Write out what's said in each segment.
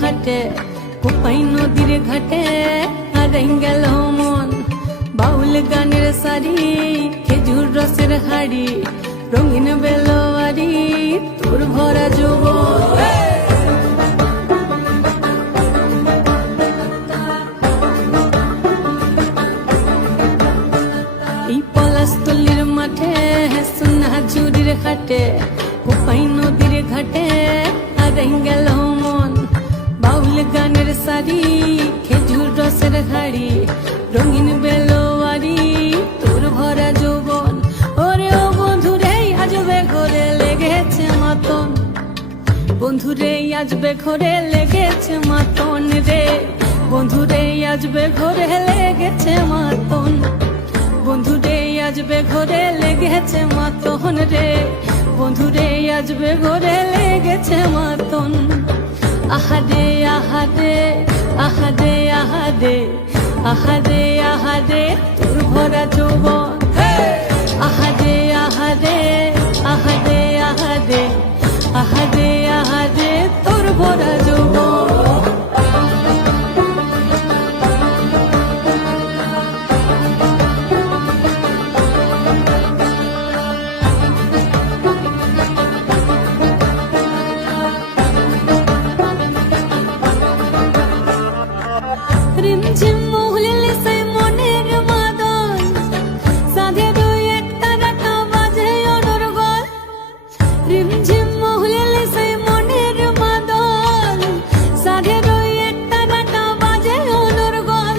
ঘাটে কোপাই নদীর ঘাটে হারাই গেল মন বাউল গানের সারি খেজুর রসের হাড়ি রঙিন বেলোয়ারি তোর ভরা যৌবন এই পলাশতলির মাঠে সোনা ঝুরির ঘাটে কোপাই নদীর ঘাটে হারাই গেল মন বাউল গানের সারি খেজুর রসের হাড়ি রঙিন বেলোয়ারি তোর ভরা যৌবন ওরে ও বন্ধুরে আজবে ঘরে লেগেছে মাতন বন্ধুরে আজবে ঘরে লেগেছে মাতন রে বন্ধুরে আজবে ঘরে লেগেছে মাতন বন্ধুরে আজবে ঘরে লেগেছে মাতন রে বন্ধুরে আজবে ঘরে লেগেছে মাতন আহারে আহারে আহারে আহারে আহারে আহারে তোর ভরা যৌবন আহারে আহারে আহারে আহারে আহারে আহারে তোর ভরা যৌবন রিমঝিম মহুলিলে সেই মনের মাদল সাধে দুই একটা রাখা বাজে অনর্গল রিমঝিম মহুলিলে সেই মনের মাদল সাধে দুই একটা রাখা বাজে অনর্গল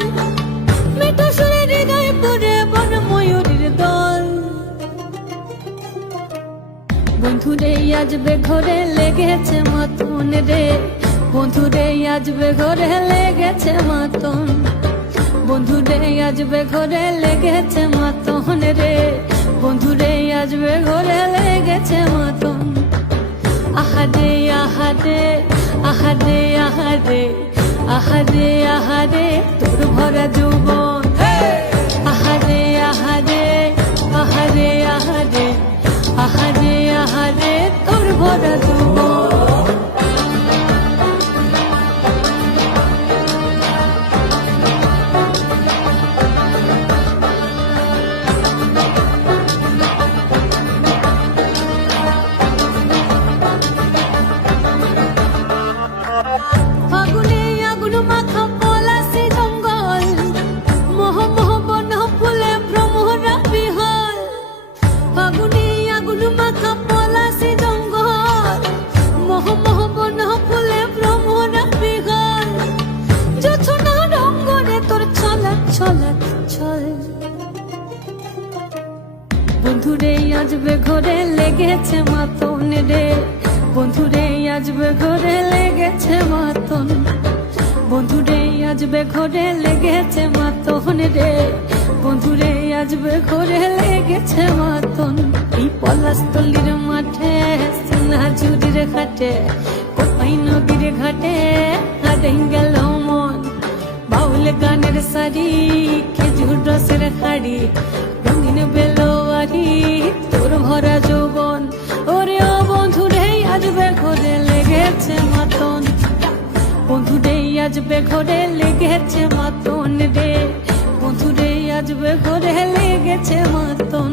মিঠো সুরে হৃদয় পুরে বন ময়ূরীর দল বন্ধুরে আজবে ঘরে লেগেছে মাতন রে বন্ধুরে আজবে ঘরে লেগেছে মাতন বন্ধুরে আজবে ঘরে লেগেছে মাতন রে বন্ধুরে আজবে ঘরে লেগেছে মাতন আহারে আহারে আহারে আহারে আহারে আহারে তোর ভরা যৌবন আহারে আহারে আহারে আহারে আহারে আহারে তোর ভরা যৌবন ফাগুনে আগুন মাখা পলাশি জঙ্গল মোহ মোহ বন ফুলে ভ্রমরা বিহল ফাগুনে আগুন মাখা পলাশি জঙ্গল মোহ মোহ বন ফুলে ভ্রমরা বিহল জোছনা রঙ্গনে তোর ছলক ছলক ছল বন্ধুরে আজবে ঘরে লেগেছে মাতন রে বন্ধুরে আজবে ঘরে লেগেছে মাতন বন্ধুরে আজবে ঘরে লেগেছে মাতন রে বন্ধুরে আজবে ঘরে লেগেছে মাতন এই পলাশতলির মাঠে সোনা ঝুরির ঘাটে কোপাই নদীর ঘাটে হারাই গেল মন বাউল গানের সারি খেজুর রসের হাড়ি রঙিন বেলোয়ারি তোর ভরা যৌবন ওরে ও বন্ধুরে আজবে ঘরে লেগেছে মাতন বন্ধুরে আজবে ঘরে লেগেছে মাতন রে বন্ধুরে আজবে ঘরে লেগেছে মাতন